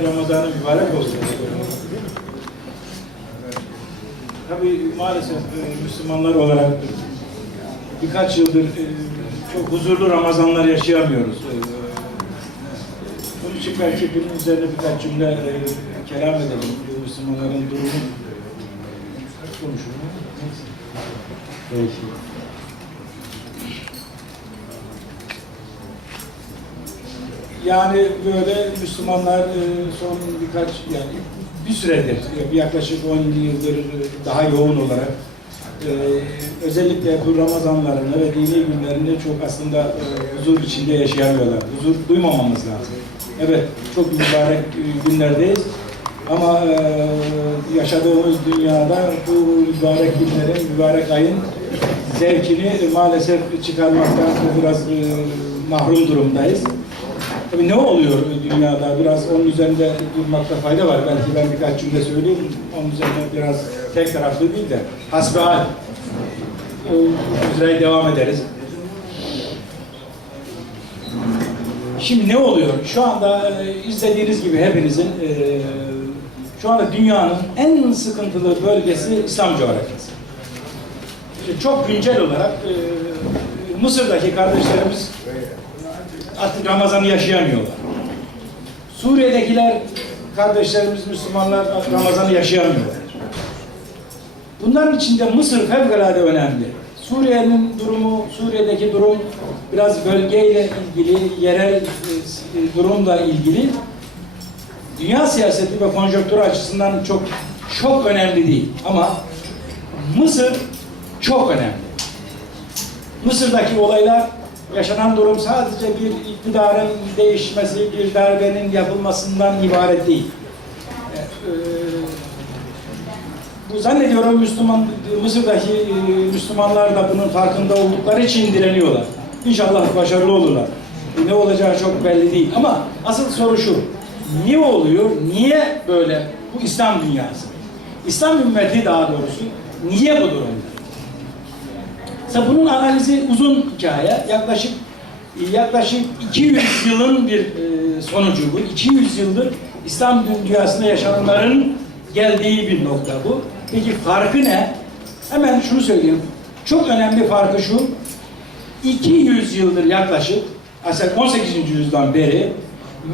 Ramazan'ı mübarek olsun. Tabii maalesef e, Müslümanlar olarak birkaç yıldır e, çok huzurlu Ramazanlar yaşayamıyoruz. E, Bunun için belki bunun üzerine birkaç cümle e, kelam edelim. Bu Müslümanların durumu konuşalım. Peki. Yani böyle Müslümanlar e, son birkaç yani bir süredir e, yaklaşık 10 yıldır daha yoğun olarak e, özellikle bu Ramazanlarını ve dini günlerini çok aslında huzur içinde yaşayamıyorlar. Huzur duymamamız lazım. Evet çok mübarek günlerdeyiz ama yaşadığımız dünyada bu mübarek günlerin, mübarek ayın zevkini maalesef çıkarmaktan biraz mahrum durumdayız. Tabii ne oluyor dünyada? Biraz onun üzerinde durmakta fayda var. Belki ben birkaç cümle söyleyeyim. Onun üzerine biraz tek taraflı değil de hasbihal üzere devam ederiz. Şimdi ne oluyor? Şu anda e, izlediğiniz gibi hepinizin e, şu anda dünyanın en sıkıntılı bölgesi İslam coğrafyası. Çok güncel olarak e, Mısır'daki kardeşlerimiz artık Ramazan'ı yaşayamıyorlar. Suriye'dekiler kardeşlerimiz Müslümanlar Ramazan'ı yaşayamıyorlar. Bunların içinde Mısır fevkalade önemli. Suriye'nin durumu, Suriye'deki durum biraz bölgeyle ilgili, yerel e, e, durumla ilgili. Dünya siyaseti ve konjonktürü açısından çok çok önemli değil. Ama Mısır çok önemli. Mısır'daki olaylar yaşanan durum sadece bir iktidarın değişmesi, bir darbenin yapılmasından ibaret değil. Ee, bu zannediyorum Müslüman, Mısır'daki e, Müslümanlar da bunun farkında oldukları için direniyorlar. İnşallah başarılı olurlar. E, Ne olacağı çok belli değil. Ama asıl soru şu. Niye oluyor? Niye böyle bu İslam dünyası? İslam ümmeti daha doğrusu niye bu durumda? Mesela bunun analizi uzun hikaye. Yaklaşık yaklaşık 200 yılın bir e, sonucu bu. 200 yıldır İslam dünyasında yaşananların geldiği bir nokta bu. Peki farkı ne? Hemen şunu söyleyeyim. Çok önemli farkı şu. 200 yıldır yaklaşık aslında 18. yüzyıldan beri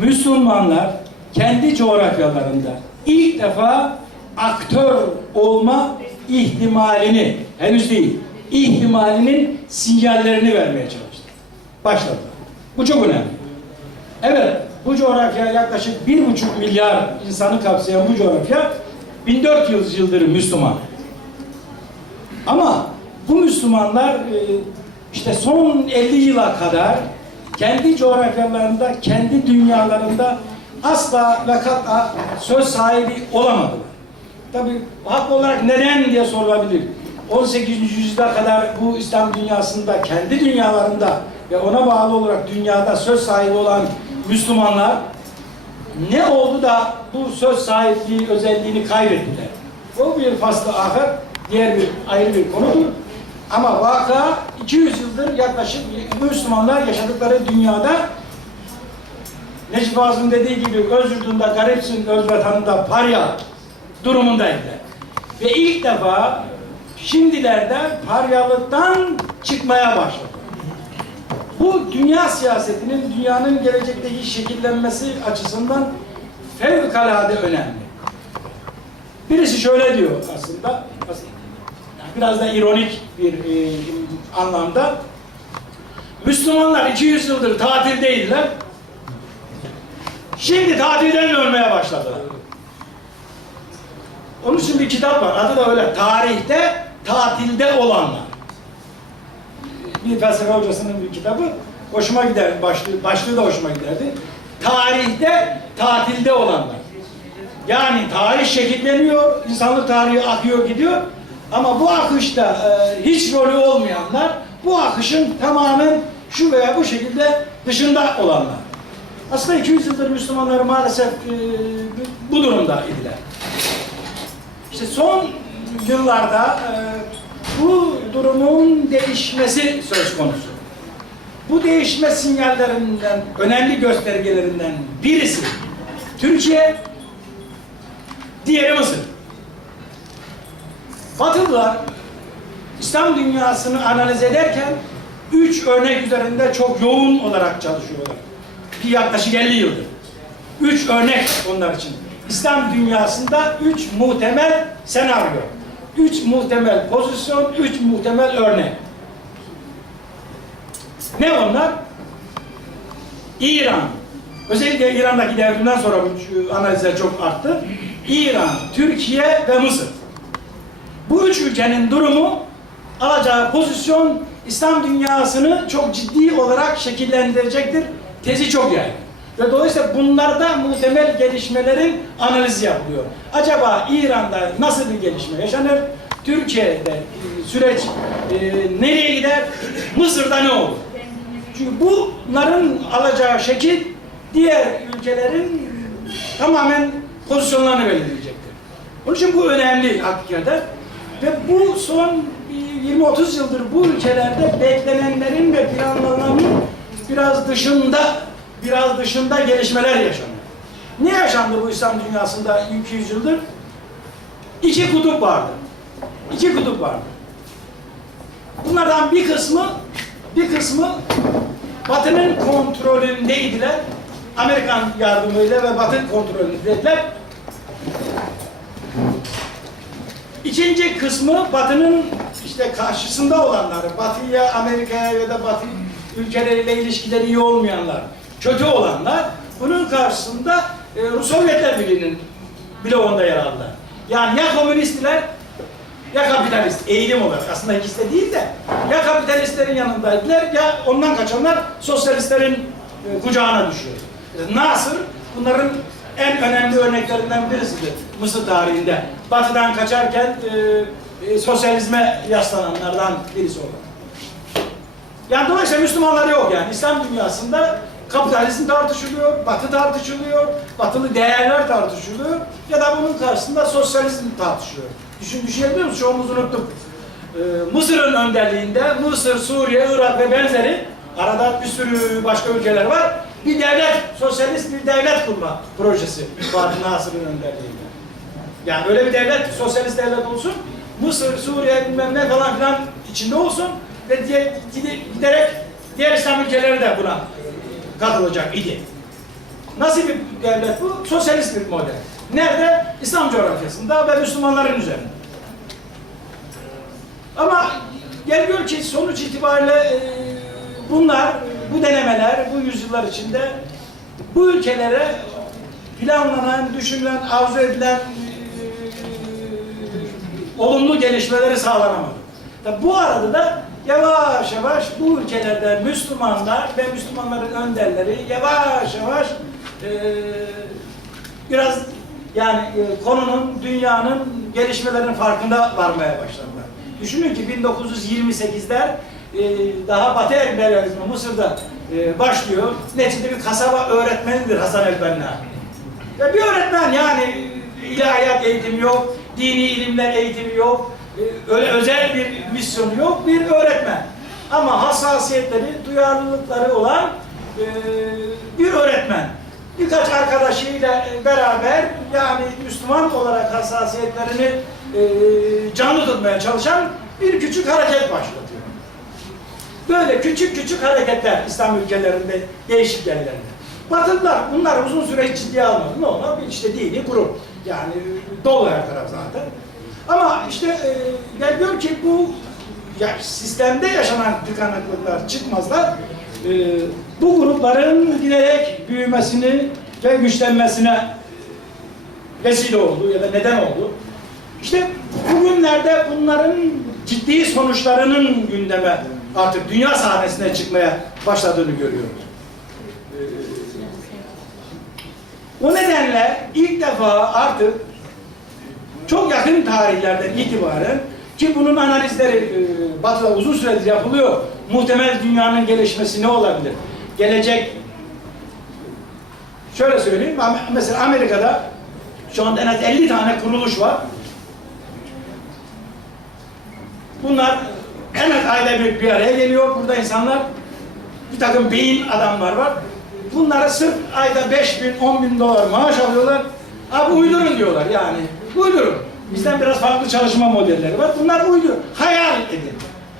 Müslümanlar kendi coğrafyalarında ilk defa aktör olma ihtimalini henüz değil ihtimalinin sinyallerini vermeye çalıştı. Başladı. Bu çok önemli. Evet, bu coğrafya yaklaşık bir buçuk milyar insanı kapsayan bu coğrafya 1400 yıldır Müslüman. Ama bu Müslümanlar e, işte son 50 yıla kadar kendi coğrafyalarında, kendi dünyalarında asla ve kat'a söz sahibi olamadılar. Tabi haklı olarak neden diye sorulabilir. 18. yüzyıla kadar bu İslam dünyasında, kendi dünyalarında ve ona bağlı olarak dünyada söz sahibi olan Müslümanlar ne oldu da bu söz sahipliği özelliğini kaybettiler? O bir faslı ahir, diğer bir ayrı bir konudur. Ama vaka 200 yıldır yaklaşık Müslümanlar yaşadıkları dünyada Necip Fazıl'ın dediği gibi öz yurdunda garipsin, öz vatanında parya durumundaydılar. Ve ilk defa şimdilerde paryalıktan çıkmaya başladı. Bu dünya siyasetinin dünyanın gelecekteki şekillenmesi açısından fevkalade önemli. Birisi şöyle diyor aslında, aslında biraz da ironik bir e, anlamda. Müslümanlar 200 yıldır tatildeydiler. Şimdi tatilden ölmeye başladılar. Onun için bir kitap var. Adı da öyle. Tarihte tatilde olanlar. Bir felsefe hocasının bir kitabı. Hoşuma gider. Başlığı, başlığı da hoşuma giderdi. Tarihte tatilde olanlar. Yani tarih şekilleniyor, insanlık tarihi akıyor gidiyor. Ama bu akışta e, hiç rolü olmayanlar, bu akışın tamamen şu veya bu şekilde dışında olanlar. Aslında 200 yıldır Müslümanlar maalesef e, bu durumda idiler. İşte son yıllarda e, bu durumun değişmesi söz konusu. Bu değişme sinyallerinden, önemli göstergelerinden birisi Türkiye, diğeri Mısır. Batılılar İslam dünyasını analiz ederken üç örnek üzerinde çok yoğun olarak çalışıyorlar. Bir yaklaşık 50 yıldır. Üç örnek onlar için. İslam dünyasında üç muhtemel senaryo. Üç muhtemel pozisyon, üç muhtemel örnek. Ne onlar? İran. Özellikle İran'daki devrimden sonra bu analizler çok arttı. İran, Türkiye ve Mısır. Bu üç ülkenin durumu alacağı pozisyon İslam dünyasını çok ciddi olarak şekillendirecektir. Tezi çok yaygın. Ve dolayısıyla bunlarda muhtemel gelişmelerin analizi yapılıyor. Acaba İran'da nasıl bir gelişme yaşanır? Türkiye'de e, süreç e, nereye gider? Mısır'da ne olur? Çünkü bunların alacağı şekil diğer ülkelerin tamamen pozisyonlarını belirleyecektir. Onun için bu önemli hakikaten. Ve bu son 20-30 yıldır bu ülkelerde beklenenlerin ve planlananın biraz dışında biraz dışında gelişmeler yaşanıyor. Ne yaşandı bu İslam dünyasında 200 yıldır? İki kutup vardı. İki kutup vardı. Bunlardan bir kısmı bir kısmı Batı'nın kontrolündeydiler. Amerikan yardımıyla ve Batı kontrolündeydiler. İkinci kısmı Batı'nın işte karşısında olanlar, Batı'ya, Amerika'ya ya da Batı ülkeleriyle ilişkileri iyi olmayanlar, kötü olanlar, bunun karşısında e, Sovyetler Birliği'nin bloğunda yer aldılar. Yani ya komünistler ya kapitalist eğilim olarak aslında ikisi de değil de ya kapitalistlerin yanındaydılar ya ondan kaçanlar sosyalistlerin e, kucağına düşüyor. Nasır bunların en önemli örneklerinden birisidir Mısır tarihinde. Batı'dan kaçarken e, e, sosyalizme yaslananlardan birisi oldu. Yani dolayısıyla Müslümanlar yok yani. İslam dünyasında kapitalizm tartışılıyor, batı tartışılıyor, batılı değerler tartışılıyor ya da bunun karşısında sosyalizm tartışılıyor. Düşün, düşünebiliyor musunuz? Çoğumuz unuttuk. Ee, Mısır'ın önderliğinde Mısır, Suriye, Irak ve benzeri arada bir sürü başka ülkeler var. Bir devlet, sosyalist bir devlet kurma projesi Fatih Nasır'ın önderliğinde. Yani öyle bir devlet, sosyalist devlet olsun. Mısır, Suriye bilmem ne falan filan içinde olsun ve diye, gide- giderek diğer İslam ülkeleri de buna katılacak idi. Nasıl bir devlet bu? Sosyalist bir model. Nerede? İslam coğrafyasında ve Müslümanların üzerinde. Ama gel gör ki sonuç itibariyle e, bunlar, bu denemeler bu yüzyıllar içinde bu ülkelere planlanan, düşünülen, arzu edilen e, olumlu gelişmeleri sağlanamadı. Tabi bu arada da yavaş yavaş bu ülkelerde Müslümanlar ve Müslümanların önderleri yavaş yavaş e, biraz yani e, konunun, dünyanın gelişmelerinin farkında varmaya başladılar. Düşünün ki 1928'ler e, daha Batı emperyalizmi Mısır'da e, başlıyor. Neticede bir kasaba öğretmenidir Hasan el-Benna. Ya bir öğretmen yani ilahiyat eğitimi yok, dini ilimler eğitimi yok, e, öyle özel bir misyonu yok, bir öğretmen. Ama hassasiyetleri, duyarlılıkları olan e, bir öğretmen. Birkaç arkadaşıyla beraber yani Müslüman olarak hassasiyetlerini e, canlı tutmaya çalışan bir küçük hareket başlatıyor. Böyle küçük küçük hareketler İslam ülkelerinde değişik yerlerde. Batılılar bunlar uzun süre ciddiye almadı. Ne onlar? Bir işte dini kurum. Yani dolu her taraf zaten. Ama işte e, gel gör ki bu ya, sistemde yaşanan tıkanıklıklar çıkmazlar. E, bu grupların giderek büyümesini ve güçlenmesine vesile oldu ya da neden oldu. İşte bugünlerde bunların ciddi sonuçlarının gündeme artık dünya sahnesine çıkmaya başladığını görüyoruz. Ee, O nedenle ilk defa artık çok yakın tarihlerden itibaren ki bunun analizleri e, Batı'da uzun süredir yapılıyor. Muhtemel dünyanın gelişmesi ne olabilir? Gelecek şöyle söyleyeyim. Mesela Amerika'da şu anda en az 50 tane kuruluş var. Bunlar en az ayda bir bir araya geliyor. Burada insanlar bir takım beyin adamlar var. bunlara sırf ayda 5 bin, 10 bin dolar maaş alıyorlar. Abi uydurun diyorlar yani. Uydurun. Bizden biraz farklı çalışma modelleri var. Bunlar uydur. Hayal edin.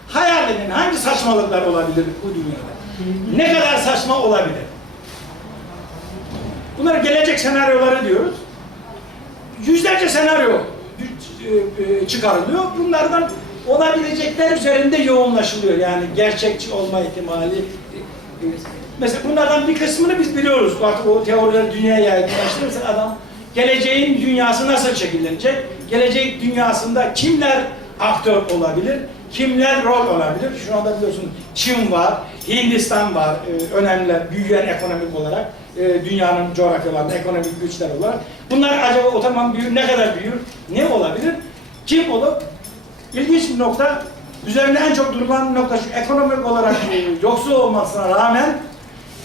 Hayal edin. Hangi saçmalıklar olabilir bu dünyada? Ne kadar saçma olabilir? Bunlar gelecek senaryoları diyoruz. Yüzlerce senaryo e, e, çıkarılıyor. Bunlardan olabilecekler üzerinde yoğunlaşılıyor. Yani gerçekçi olma ihtimali. e, Mesela bunlardan bir kısmını biz biliyoruz. Artık o teoriler dünyaya yaygınlaştı. Mesela adam geleceğin dünyası nasıl şekillenecek? Gelecek dünyasında kimler aktör olabilir? Kimler rol olabilir? Şu anda biliyorsun Çin var, Hindistan var, e, önemli büyüyen ekonomik olarak e, dünyanın coğrafyalarında ekonomik güçler olarak. Bunlar acaba o zaman büyür, ne kadar büyür, ne olabilir? Kim olur? İlginç bir nokta, üzerine en çok durulan nokta şu, ekonomik olarak e, yoksul olmasına rağmen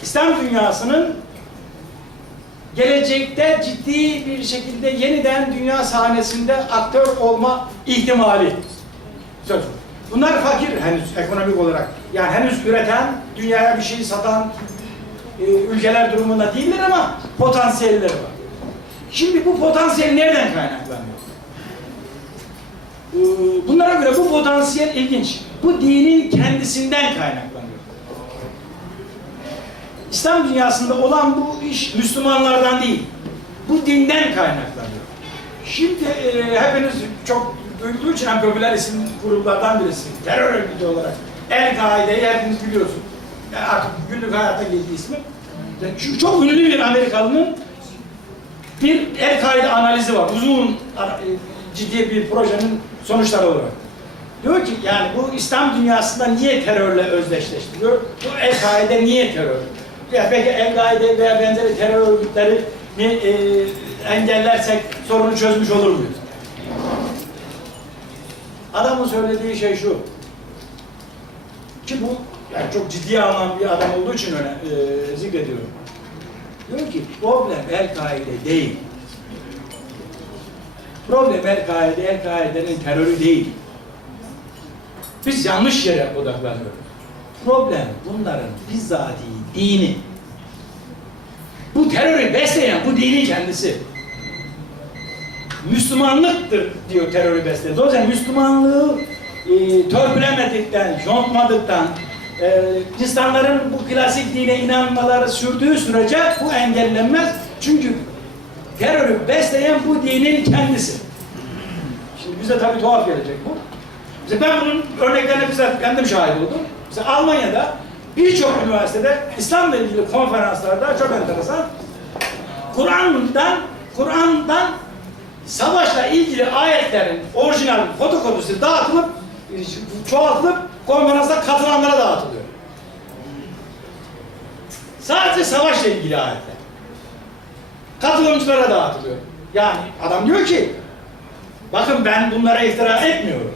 İslam dünyasının gelecekte ciddi bir şekilde yeniden dünya sahnesinde aktör olma ihtimali söz. Bunlar fakir henüz ekonomik olarak. Yani henüz üreten, dünyaya bir şey satan e, ülkeler durumunda değiller ama potansiyelleri var. Şimdi bu potansiyel nereden kaynaklanıyor? Bunlara göre bu potansiyel ilginç. Bu dinin kendisinden kaynaklanıyor. İslam dünyasında olan bu iş Müslümanlardan değil. Bu dinden kaynaklanıyor. Şimdi e, hepiniz çok duyduğu için en popüler isim gruplardan birisi. Terör örgütü olarak. El-Kaide'yi hepiniz biliyorsunuz. Yani artık günlük hayatta geldiği ismi. Çünkü çok ünlü bir Amerikalının bir El-Kaide analizi var. Uzun e, ciddi bir projenin sonuçları olarak. Diyor ki yani bu İslam dünyasında niye terörle özdeşleştiriyor? Bu El-Kaide niye terör? Ya belki El-Kaide veya benzeri terör örgütleri e, engellersek sorunu çözmüş olur muyuz? Adamın söylediği şey şu. Ki bu yani çok ciddiye alınan bir adam olduğu için öyle e, zikrediyorum. Diyor ki problem El-Kaide değil. Problem El-Kaide, El-Kaide'nin terörü değil. Biz yanlış yere odaklanıyoruz. Problem bunların bizzati dini. Bu terörü besleyen bu dinin kendisi. Müslümanlıktır diyor terörü besleyen. Dolayısıyla Müslümanlığı e, törpülemedikten, yontmadıktan, e, insanların bu klasik dine inanmaları sürdüğü sürece bu engellenmez. Çünkü terörü besleyen bu dinin kendisi. Şimdi bize tabii tuhaf gelecek bu. Mesela ben bunun örneklerine bizzat kendim şahit oldum. Mesela Almanya'da birçok üniversitede İslam'la ilgili konferanslarda çok enteresan Kur'an'dan Kur'an'dan savaşla ilgili ayetlerin orijinal fotokopisi dağıtılıp çoğaltılıp konferansa katılanlara dağıtılıyor. Sadece savaşla ilgili ayetler. Katılımcılara dağıtılıyor. Yani adam diyor ki bakın ben bunlara iftira etmiyorum.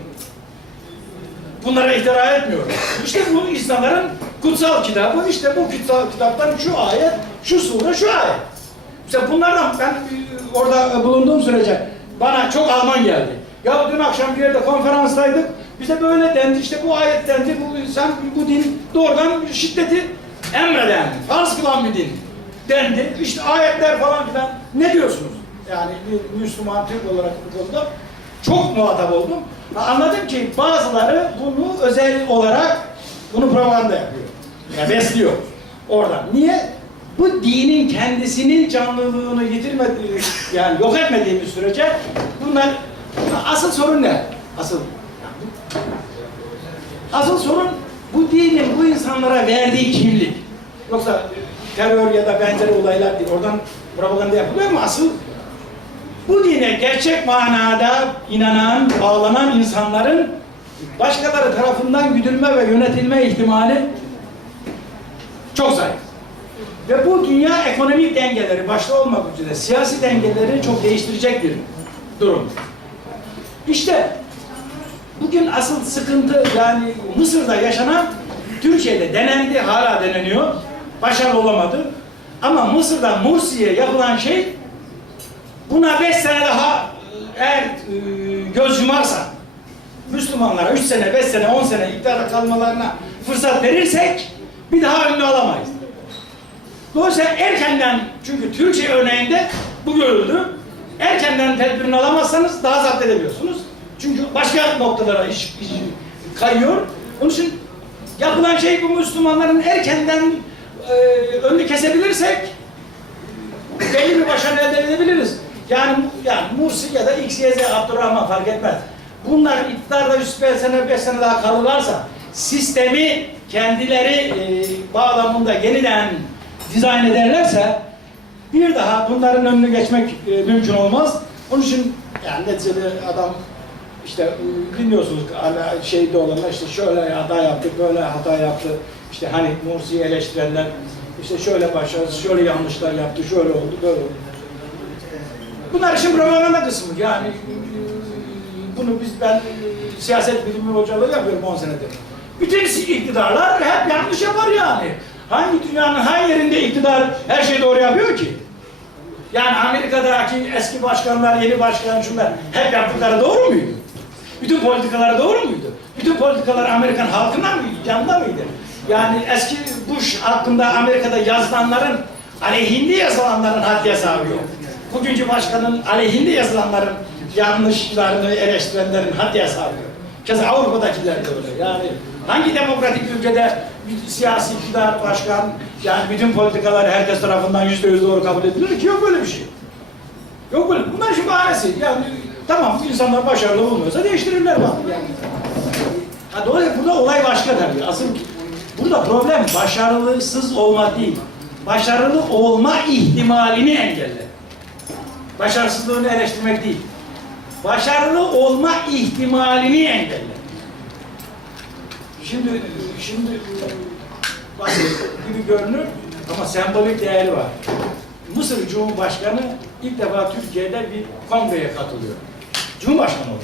Bunlara iftira etmiyorum. İşte bu insanların kutsal kitabı, işte bu kutsal kitaptan şu ayet, şu sure, şu ayet. İşte bunlardan ben e, orada bulunduğum sürece bana çok Alman geldi. Ya dün akşam bir yerde konferanstaydık. Bize böyle dendi işte bu ayet dendi. Bu, sen bu din doğrudan şiddeti emreden, farz kılan bir din dendi. İşte ayetler falan filan. Ne diyorsunuz? Yani bir Müslüman Türk olarak bu konuda çok muhatap oldum. Anladım ki bazıları bunu özel olarak bunu propaganda yapıyor. Yani besliyor oradan. Niye? Bu dinin kendisinin canlılığını yitirmediği, yani yok etmediğimiz sürece bunlar asıl sorun ne? Asıl asıl sorun bu dinin bu insanlara verdiği kimlik. Yoksa terör ya da benzeri olaylar değil. Oradan propaganda yapılıyor mu? Asıl bu dine gerçek manada inanan, bağlanan insanların başkaları tarafından güdülme ve yönetilme ihtimali çok zayıf. Ve bu dünya ekonomik dengeleri başta olmak üzere siyasi dengeleri çok değiştirecek bir durum. İşte bugün asıl sıkıntı yani Mısır'da yaşanan Türkiye'de denendi, hala deneniyor. Başarılı olamadı. Ama Mısır'da Mursi'ye yapılan şey buna beş sene daha eğer e, göz yumarsa Müslümanlara üç sene, beş sene, on sene iktidarda kalmalarına fırsat verirsek bir daha önünü alamayız. Dolayısıyla erkenden, çünkü Türkçe örneğinde bu görüldü. Erkenden tedbirini alamazsanız daha zapt edebiliyorsunuz. Çünkü başka noktalara iş, iş kayıyor. Onun için yapılan şey bu Müslümanların erkenden e, önünü kesebilirsek belli bir başarı elde edebiliriz. Yani, yani Mursi ya da X, Abdurrahman fark etmez. Bunlar iktidarda 105 sene, 5 sene daha kalırlarsa sistemi kendileri e, bağlamında yeniden dizayn ederlerse bir daha bunların önünü geçmek e, mümkün olmaz. Onun için yani neticede adam işte dinliyorsunuz hala şeyde olanlar işte şöyle hata yaptı, böyle hata yaptı. İşte hani Mursi'yi eleştirenler işte şöyle başarısız, şöyle yanlışlar yaptı, şöyle oldu, böyle oldu. Bunlar işin propaganda kısmı yani e, bunu biz ben e, siyaset bilimi hocalığı yapıyorum 10 senedir. Bütün iktidarlar hep yanlış yapar yani. Hangi dünyanın hangi yerinde iktidar her şeyi doğru yapıyor ki? Yani Amerika'daki eski başkanlar, yeni başkan şunlar hep yaptıkları doğru muydu? Bütün politikaları doğru muydu? Bütün politikalar Amerikan halkından mıydı, yanında mıydı? Yani eski Bush hakkında Amerika'da yazılanların aleyhinde yazılanların haddi hesabı yok. Bugünkü başkanın aleyhinde yazılanların yanlışlarını eleştirenlerin haddi hesabı yok. Keza Avrupa'dakiler de öyle. Yani hangi demokratik ülkede siyasi iktidar başkan yani bütün politikalar herkes tarafından yüzde yüz doğru kabul edilir ki yok böyle bir şey. Yok böyle. Bunlar şu bahanesi. Yani tamam insanlar başarılı olmuyorsa değiştirirler bak. Yani. Ha, dolayısıyla burada olay başka tabii. Asıl burada problem başarısız olma değil. Başarılı olma ihtimalini engelle. Başarısızlığını eleştirmek değil. Başarılı olma ihtimalini engelle. Şimdi şimdi gibi görünür ama sembolik değeri var. Mısır Cumhurbaşkanı ilk defa Türkiye'de bir kongreye katılıyor. Cumhurbaşkanı olarak.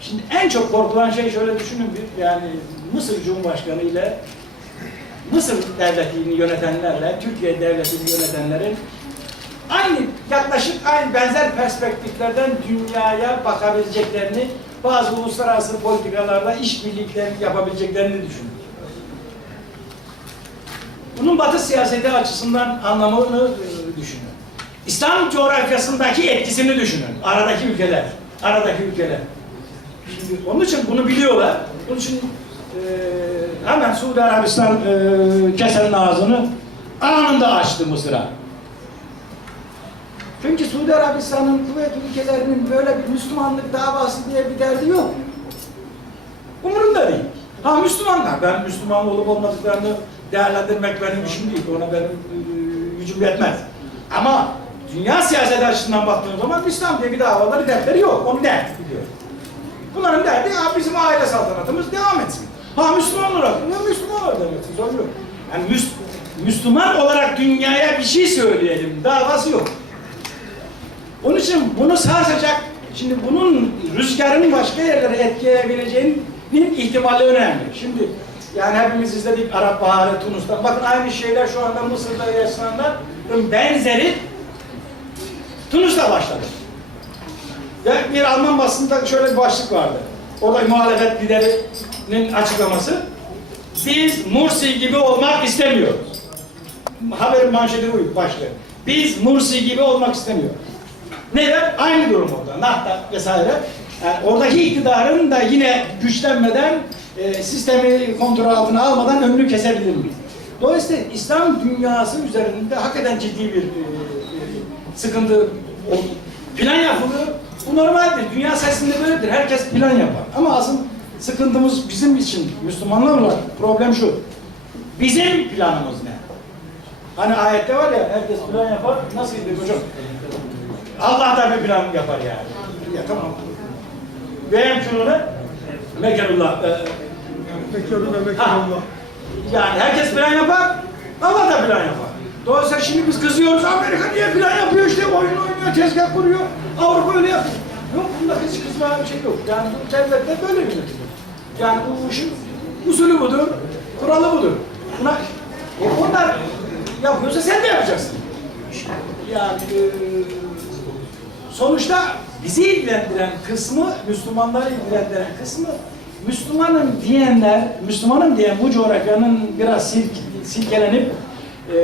Şimdi en çok korkulan şey şöyle düşünün bir yani Mısır Cumhurbaşkanı ile Mısır devletini yönetenlerle Türkiye devletini yönetenlerin aynı yaklaşık aynı benzer perspektiflerden dünyaya bakabileceklerini bazı uluslararası politikalarda işbirliklerini yapabileceklerini düşünün. Bunun Batı siyaseti açısından anlamını e, düşünün. İslam coğrafyasındaki etkisini düşünün. Aradaki ülkeler. Aradaki ülkeler. Şimdi onun için bunu biliyorlar. Onun için e, hemen Suudi Arabistan e, kesenin ağzını anında açtı Mısır'a. Çünkü Suudi Arabistan'ın kuvvet ülkelerinin böyle bir Müslümanlık davası diye bir derdi yok. Umurunda değil. Ha Müslümanlar, ben Müslüman olup olmadıklarını değerlendirmek benim işim değil. Ona benim e, gücüm yetmez. Ama dünya siyaseti açısından baktığın zaman İslam diye bir davaları dertleri yok. Onu dert biliyor. Bunların derdi ya bizim aile saltanatımız devam etsin. Ha Müslüman olarak, ne Müslüman olarak devam etsin, sorun yok. Yani Müs- Müslüman olarak dünyaya bir şey söyleyelim, davası yok. Onun için bunu sarsacak, şimdi bunun rüzgarın başka yerlere etkileyebileceğinin ihtimali önemli. Şimdi yani hepimiz izledik Arap Baharı, Tunus'tan. Bakın aynı şeyler şu anda Mısır'da yaşananların benzeri Tunus'ta başladı. Ve bir Alman basında şöyle bir başlık vardı. O da muhalefet liderinin açıklaması. Biz Mursi gibi olmak istemiyoruz. Haberin manşeti bu başlığı. Biz Mursi gibi olmak istemiyoruz. Neden? Aynı durum orada. Nahta vesaire. Yani oradaki iktidarın da yine güçlenmeden e, sistemi kontrol altına almadan önünü kesebilir miyiz? Dolayısıyla İslam dünyası üzerinde hakikaten ciddi bir e, e, sıkıntı oldu. Plan yapılıyor. Bu normaldir. Dünya sesinde böyledir. Herkes plan yapar. Ama asıl sıkıntımız bizim için Müslümanlar olarak problem şu. Bizim planımız ne? Hani ayette var ya herkes plan yapar. Nasıl gidiyor hocam? Allah da bir plan yapar yani. Ya tamam. Ve emkününe mekanullah. E, Mekanına Ha. mekanullah. Yani herkes plan yapar, Allah da plan yapar. Dolayısıyla şimdi biz kızıyoruz, Amerika niye plan yapıyor işte, oyun oynuyor, tezgah kuruyor, Avrupa öyle yapıyor. Yok, bunda hiç kızmaya bir şey yok. Yani bu devletler böyle yönetilir. Yani bu işin usulü budur, kuralı budur. Buna, e, onlar yapıyorsa sen de yapacaksın. Yani e, sonuçta bizi ilgilendiren kısmı, Müslümanları ilgilendiren kısmı Müslümanım diyenler, Müslümanım diyen bu coğrafyanın biraz silk, silkelenip e,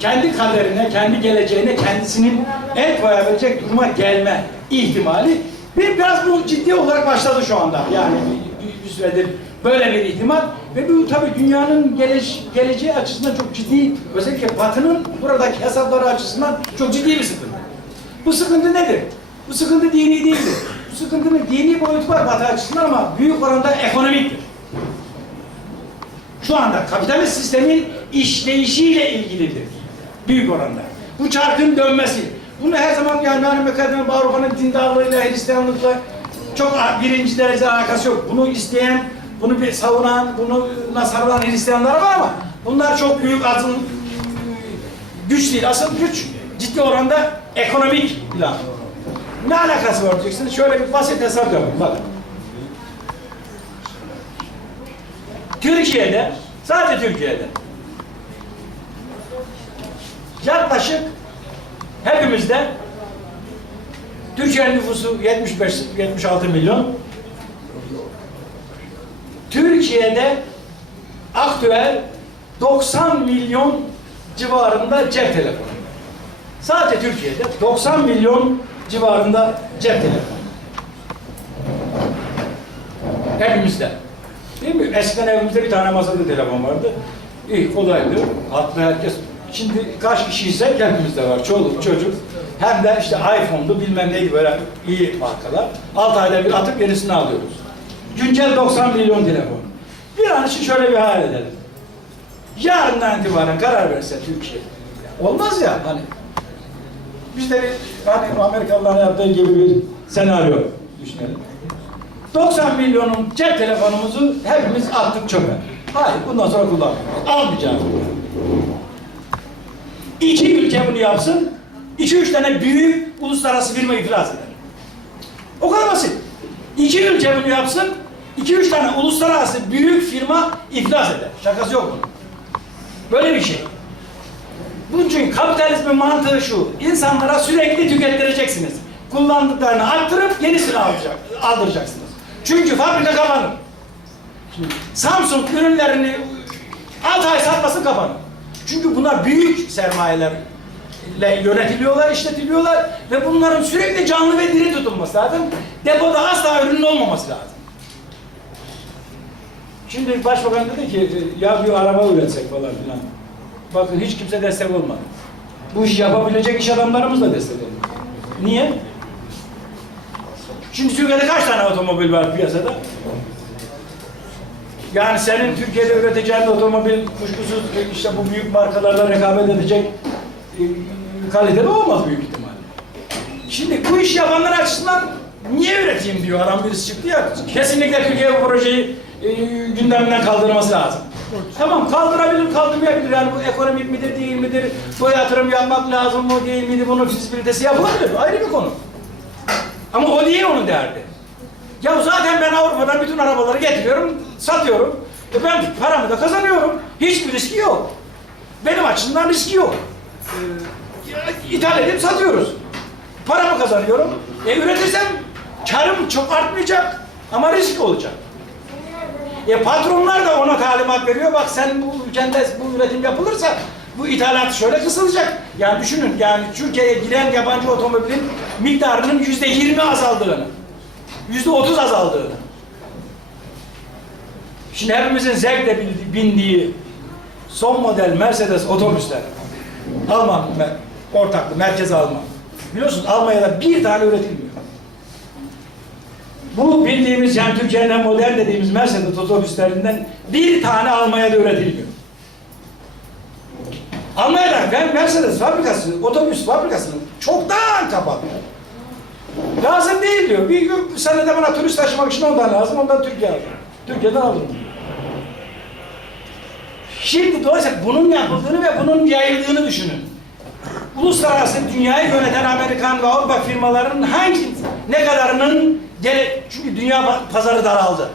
kendi kaderine, kendi geleceğine kendisinin el koyabilecek duruma gelme ihtimali bir biraz bu ciddi olarak başladı şu anda. Yani bir, bir süredir böyle bir ihtimal ve bu tabii dünyanın gele- geleceği açısından çok ciddi, özellikle Batı'nın buradaki hesapları açısından çok ciddi bir sıkıntı. Bu sıkıntı nedir? Bu sıkıntı dini değildir. Bu sıkıntının dini boyutu var Batı açısından ama büyük oranda ekonomiktir. Şu anda kapitalist sistemin işleyişiyle ilgilidir. Büyük oranda. Bu çarkın dönmesi. Bunu her zaman yani Amerika'nın, Avrupa'nın dindarlığıyla, Hristiyanlıkla çok birinci derece alakası yok. Bunu isteyen, bunu bir savunan, bunu savunan Hristiyanlar var ama bunlar çok büyük azın güç değil. Asıl güç ciddi oranda ekonomik plan. Ne alakası var diyeceksiniz? Şöyle bir basit hesap yapın. Bakın. Türkiye'de, sadece Türkiye'de yaklaşık hepimizde Türkiye'nin nüfusu 75-76 milyon. Türkiye'de aktüel 90 milyon civarında cep telefonu. Sadece Türkiye'de 90 milyon civarında cep telefonu. Hepimizde. Değil mi? Eskiden evimizde bir tane masada telefon vardı. İyi, kolaydı. Hatta herkes Şimdi kaç kişiyse hepimizde var. Çoluk, çocuk. Hem de işte iPhone'du bilmem neydi böyle iyi markalar. 6 ayda bir atıp yenisini alıyoruz. Güncel 90 milyon telefon. Bir an için şöyle bir hayal edelim. Yarından itibaren karar verse Türkiye. Olmaz ya hani. Biz de bir, hani Amerikalıların yaptığı gibi bir senaryo düşünelim. 90 milyonun cep telefonumuzu hepimiz attık çöpe. Hayır, bundan sonra kullanmıyoruz. Almayacağız. İki ülke bunu yapsın, iki üç tane büyük uluslararası firma iflas eder. O kadar basit. İki ülke bunu yapsın, iki üç tane uluslararası büyük firma iflas eder. Şakası yok bunun. Böyle bir şey. Bunun için kapitalizmin mantığı şu, insanlara sürekli tükettireceksiniz. Kullandıklarını arttırıp yenisini alacak, aldıracaksınız. Çünkü fabrika kapanır. Samsung ürünlerini 6 ay satmasın kapanır. Çünkü bunlar büyük sermayelerle yönetiliyorlar, işletiliyorlar ve bunların sürekli canlı ve diri tutulması lazım. Depoda asla ürünün olmaması lazım. Şimdi başbakan dedi ki ya bir araba üretsek falan filan. Bakın hiç kimse destek olmadı. Bu işi yapabilecek iş adamlarımız da destek olmadı. Niye? Şimdi Türkiye'de kaç tane otomobil var piyasada? Yani senin Türkiye'de üreteceğin otomobil kuşkusuz işte bu büyük markalarla rekabet edecek e, kalitede olmaz büyük ihtimalle. Şimdi bu işi yapanlar açısından niye üreteyim diyor adam birisi çıktı ya. Kesinlikle Türkiye bu projeyi e, gündeminden kaldırması lazım. Tamam kaldırabilir kaldırmayabilir yani bu ekonomik midir değil midir bu yatırım yapmak lazım mı değil miydi bunun fizibilitesi yapılabilir ayrı bir konu. Ama o niye onun derdi? Ya zaten ben Avrupa'dan bütün arabaları getiriyorum, satıyorum. E ben paramı da kazanıyorum. Hiçbir riski yok. Benim açımdan riski yok. Ee, ithal edip satıyoruz. Paramı kazanıyorum. E üretirsem karım çok artmayacak ama risk olacak. E patronlar da ona talimat veriyor. Bak sen bu ülkende bu üretim yapılırsa bu ithalat şöyle kısılacak. Yani düşünün yani Türkiye'ye giren yabancı otomobilin miktarının yüzde yirmi azaldığını yüzde otuz azaldığını. Şimdi hepimizin zevkle bindiği son model Mercedes otobüsler. Alman ortaklı, merkez Alman. Biliyorsunuz Almanya'da bir tane üretilmiyor. Bu bildiğimiz yani Türkiye'nin en modern dediğimiz Mercedes otobüslerinden bir tane Almanya'da üretilmiyor. Almanya'da Mercedes fabrikası, otobüs fabrikasını çoktan kapattı. Lazım değil diyor. Bir gün senede bana turist taşımak için ondan lazım. Ondan Türkiye aldım. Türkiye'den aldım. Şimdi dolayısıyla bunun yapıldığını ve bunun yayıldığını düşünün. Uluslararası dünyayı yöneten Amerikan ve Avrupa firmalarının hangi ne kadarının gele, çünkü dünya pa- pazarı daraldı.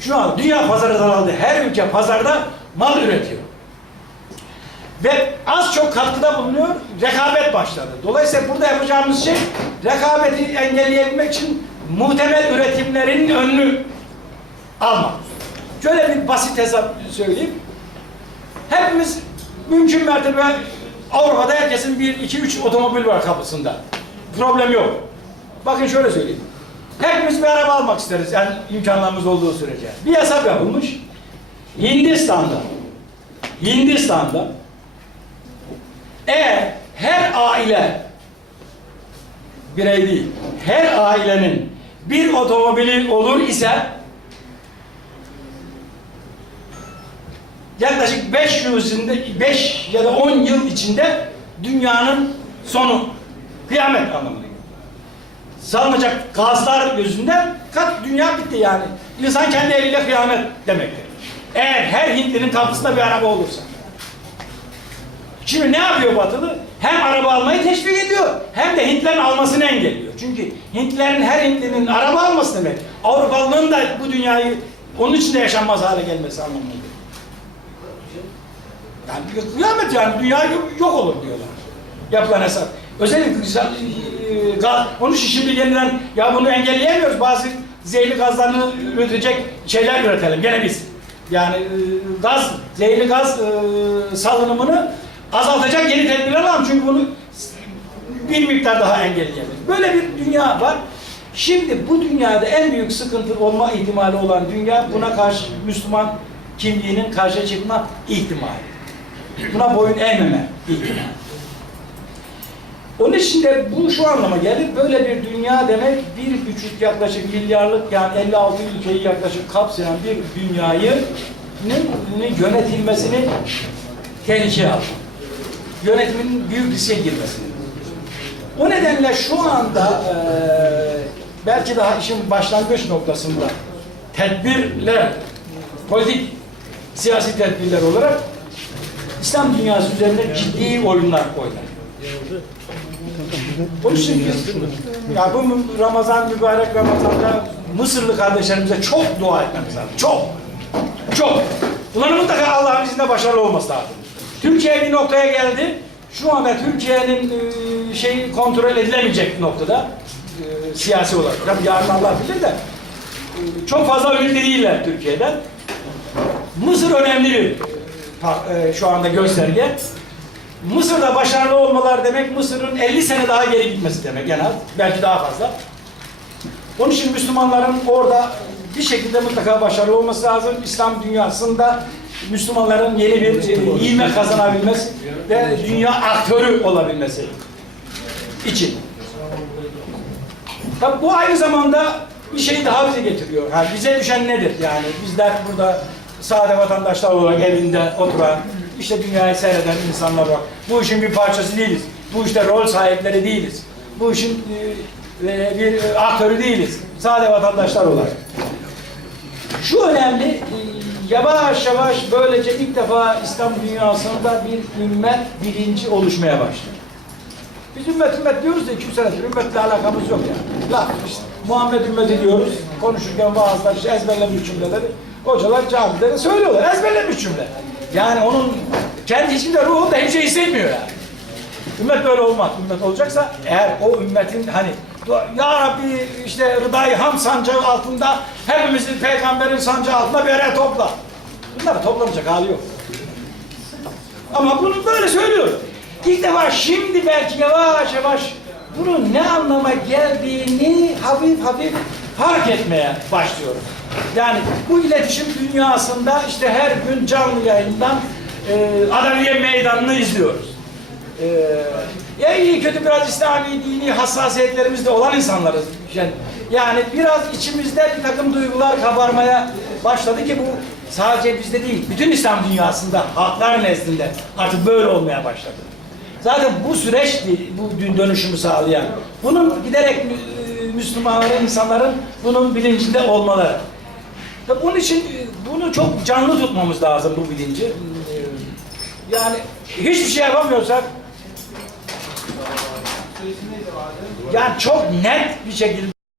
Şu an dünya pazarı daraldı. Her ülke pazarda mal üretiyor. Ve az çok katkıda bulunuyor, rekabet başladı. Dolayısıyla burada yapacağımız şey rekabeti engelleyebilmek için muhtemel üretimlerin önünü almak. Şöyle bir basit hesap söyleyeyim. Hepimiz Mümkün mertebe Avrupa'da herkesin bir, iki, üç otomobil var kapısında. Problem yok. Bakın şöyle söyleyeyim. Hepimiz bir araba almak isteriz yani imkanlarımız olduğu sürece. Bir hesap yapılmış. Hindistan'da Hindistan'da eğer her aile birey değil, her ailenin bir otomobili olur ise yaklaşık 5 yıl içinde, 5 ya da 10 yıl içinde dünyanın sonu, kıyamet anlamına Salınacak gazlar yüzünden kat dünya bitti yani. İnsan kendi eliyle kıyamet demektir. Eğer her Hintlinin kapısında bir araba olursa. Şimdi ne yapıyor Batılı? Hem araba almayı teşvik ediyor, hem de Hintlerin almasını engelliyor. Çünkü Hintlerin her Hintlinin araba alması demek, Avrupalının da bu dünyayı onun içinde yaşanmaz hale gelmesi geliyor. Yani kıyamet yani dünya yok olur diyorlar. Yapılan hesap. Özellikle e, gaz, onun için şimdi yeniden ya bunu engelleyemiyoruz. Bazı zehirli gazlarını üretecek şeyler üretelim gene biz. Yani e, gaz, zehirli gaz e, salınımını azaltacak yeni tedbirler alalım. Çünkü bunu bir miktar daha engelleyebiliriz. Böyle bir dünya var. Şimdi bu dünyada en büyük sıkıntı olma ihtimali olan dünya buna karşı Müslüman kimliğinin karşı çıkma ihtimali. Buna boyun eğmeme ihtimali. Onun için de bu şu anlama gelir. Böyle bir dünya demek bir buçuk yaklaşık milyarlık yani 56 ülkeyi yaklaşık kapsayan bir dünyayı yönetilmesini tehlikeye alır. Yönetimin büyük riske girmesini. O nedenle şu anda eee, belki daha işin başlangıç noktasında tedbirler, politik, siyasi tedbirler olarak İslam dünyası üzerinde ciddi oyunlar oynar. İçin biz ya bu Ramazan mübarek Ramazan'da Mısırlı kardeşlerimize çok dua etmemiz lazım. Çok. Çok. Bunların mutlaka Allah'ın izniyle başarılı olması lazım. Türkiye bir noktaya geldi. Şu anda Türkiye'nin e, şeyi kontrol edilemeyecek noktada e, siyasi olarak. Tabii yarın Allah bilir de e, çok fazla ünlü değiller Türkiye'den. Mısır önemli bir e, şu anda gösterge. Mısır'da başarılı olmalar demek Mısır'ın 50 sene daha geri gitmesi demek en az. Belki daha fazla. Onun için Müslümanların orada bir şekilde mutlaka başarılı olması lazım. İslam dünyasında Müslümanların yeni bir e, ivme kazanabilmesi ve dünya aktörü olabilmesi için. Tabi bu aynı zamanda bir şey daha bize getiriyor. Ha, bize düşen nedir? Yani bizler burada sade vatandaşlar olarak evinde oturan, işte dünyayı seyreden insanlar var. Bu işin bir parçası değiliz. Bu işte rol sahipleri değiliz. Bu işin e, e, bir e, aktörü değiliz. Sade vatandaşlar olarak. Şu önemli, e, yavaş yavaş böylece ilk defa İslam dünyasında bir ümmet bilinci oluşmaya başladı. Biz ümmet ümmet diyoruz ya 200 senedir ümmetle alakamız yok yani. Laf işte. Muhammed ümmeti diyoruz. Konuşurken vaazlar işte ezberlemiş cümleleri. Hocalar camide de söylüyorlar. Ezberlemiş cümle. Yani onun kendi içinde ruhunda hiçbir şey hissetmiyor yani. Ümmet böyle olmaz. Ümmet olacaksa eğer o ümmetin hani Ya Rabbi işte rıdayı ham sancağı altında hepimizi peygamberin sancağı altında bir araya topla. Bunlar toplanacak hali yok. Ama bunu böyle söylüyor. İlk defa şimdi belki yavaş yavaş bunun ne anlama geldiğini hafif hafif fark etmeye başlıyoruz. Yani bu iletişim dünyasında işte her gün canlı yayından e, Adaviye Meydanı'nı izliyoruz. E, ya iyi kötü biraz İslami dini hassasiyetlerimiz de olan insanlarız. Yani, yani biraz içimizde bir takım duygular kabarmaya başladı ki bu sadece bizde değil, bütün İslam dünyasında, halklar nezdinde artık böyle olmaya başladı. Zaten bu süreçti bu dönüşümü sağlayan. Bunun giderek Mü- Müslümanların, insanların bunun bilincinde olmaları. Bunun için e, bunu çok canlı tutmamız lazım bu bilinci. Ee, Yani hiçbir şey yapamıyorsak yani çok net bir şekilde